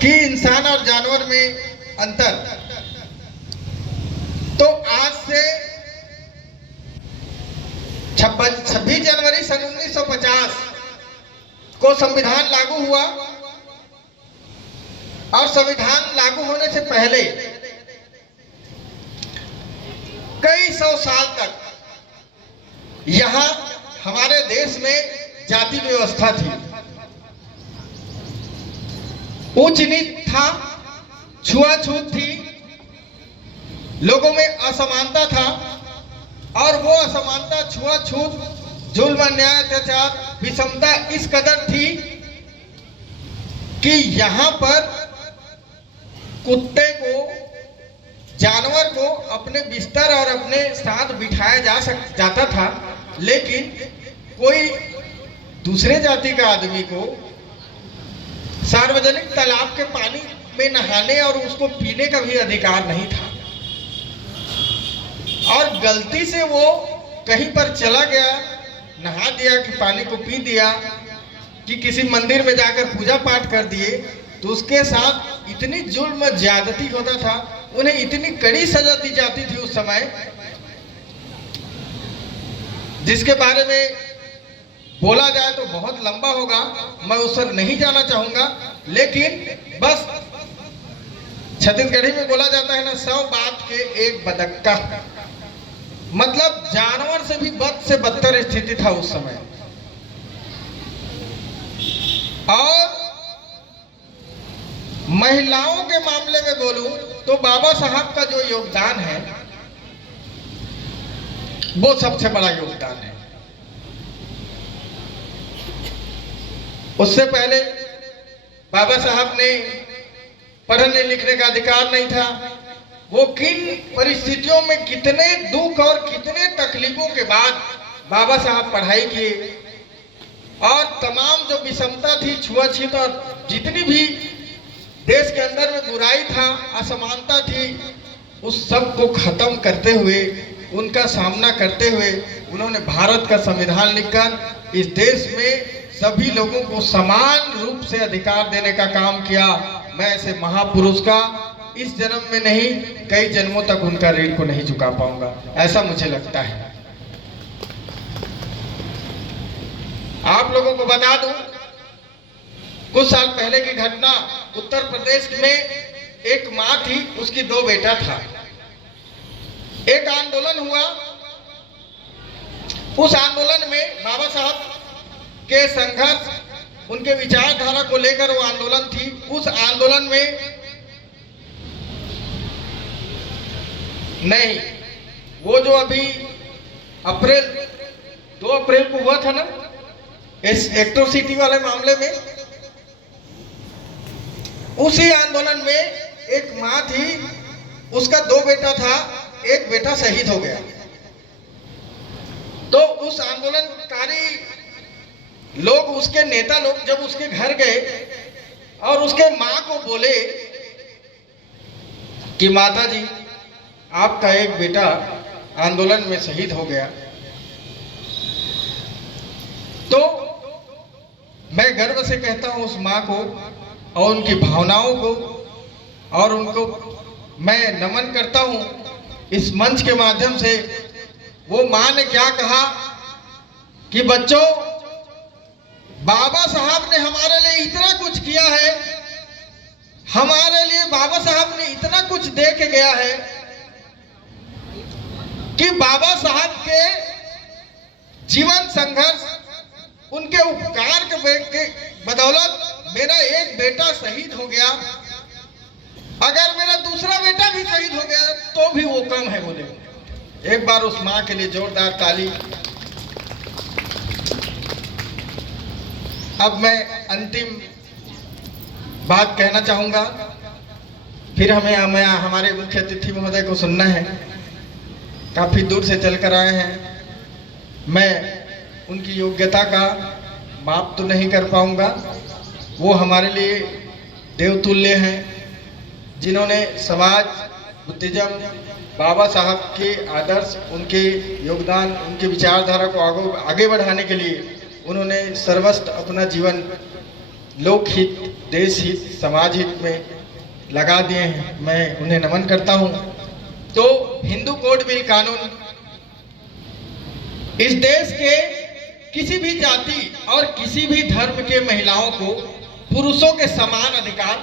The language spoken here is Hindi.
कि इंसान और जानवर में अंतर। तो आज से 26 जनवरी सन 1950 को संविधान लागू हुआ और संविधान लागू होने से पहले कई सौ साल तक यहां हमारे देश में जाति व्यवस्था थी, ऊंच नीच था, छुआछूत थी, लोगों में असमानता था और वो असमानता, छुआछूत, जुल्म, अन्याय, अत्याचार, विषमता इस कदर थी कि यहाँ पर कुत्ते को, जानवर को अपने बिस्तर और अपने साथ बिठाया जाता था, लेकिन कोई दूसरे जाति का आदमी को सार्वजनिक तालाब के पानी में नहाने और उसको पीने का भी अधिकार नहीं था। और गलती से वो कहीं पर चला गया, नहा दिया कि पानी को पी दिया, कि किसी मंदिर में जाकर पूजा पाठ कर दिए, तो उसके साथ इतनी जुल्म ज्यादती होता था, उन्हें इतनी कड़ी सजा दी जाती थी उस समय, जिसके बारे में बोला जाए तो बहुत लंबा होगा, मैं उस पर नहीं जाना चाहूंगा। लेकिन बस छत्तीसगढ़ी में बोला जाता है ना, 100 बात के एक बदक्का, मतलब जानवर से भी बद से बदतर स्थिति था उस समय। और महिलाओं के मामले में बोलूं तो बाबा साहब का जो योगदान है वो सबसे बड़ा योगदान है। उससे पहले बाबा साहब ने पढ़ने लिखने का अधिकार नहीं था। वो किन परिस्थितियों में, कितने दुख और कितने तकलीफों के बाद बाबा साहब पढ़ाई किए, और तमाम जो विषमता थी, छुआछूत और जितनी भी देश के अंदर में बुराई था, असमानता थी, उस सब को खत्म करते हुए, उनका सामना करते हुए उन्होंने भारत का संविधान लिखकर इस देश में सभी लोगों को समान रूप से अधिकार देने का काम किया। मैं ऐसे महापुरुष का इस जन्म में नहीं, कई जन्मों तक उनका ऋण को नहीं चुका पाऊंगा, ऐसा मुझे लगता है। आप लोगों को बता दूं, कुछ साल पहले की घटना, उत्तर प्रदेश में एक मां थी, उसकी 2 बेटा था। एक आंदोलन हुआ, उस आंदोलन में बाबा साहब के संघर्ष, उनके विचारधारा को लेकर वो आंदोलन थी। उस आंदोलन में नहीं, वो जो अभी 2 अप्रैल को हुआ था ना, इस एट्रोसिटी वाले मामले में, उसी आंदोलन में एक मां थी, उसका 2 बेटा था, एक बेटा शहीद हो गया। तो उस आंदोलनकारी लोग, उसके नेता लोग जब उसके घर गए और उसके मां को बोले कि माता जी, आपका एक बेटा आंदोलन में शहीद हो गया, तो मैं गर्व से कहता हूं उस मां को और उनकी भावनाओं को, और उनको मैं नमन करता हूं इस मंच के माध्यम से। वो मां ने क्या कहा कि बच्चों, बाबा साहब ने हमारे लिए इतना कुछ किया है, हमारे लिए बाबा साहब ने इतना कुछ दे के गया है कि बाबा साहब के जीवन संघर्ष, उनके उपकार के बदौलत मेरा एक बेटा शहीद हो गया, अगर मेरा दूसरा बेटा भी शहीद हो गया तो भी वो कम है। बोले, एक बार उस मां के लिए जोरदार ताली। अब मैं अंतिम बात कहना चाहूंगा, फिर हमें हमारे मुख्य अतिथि महोदय को सुनना है, काफी दूर से चलकर आए हैं। मैं उनकी योग्यता का माप तो नहीं कर पाऊंगा, वो हमारे लिए देवतुल्य हैं, जिन्होंने समाज, बुद्धिज्म, बाबा साहब के आदर्श, उनके योगदान, उनके विचारधारा को आगे बढ़ाने के लिए उन्होंने सर्वस्व अपना जीवन लोकहित, देश हित, समाज हित में लगा दिए हैं। मैं उन्हें नमन करता हूं। तो हिंदू कोड बिल कानून इस देश के किसी भी जाति और किसी भी धर्म के महिलाओं को पुरुषों के समान अधिकार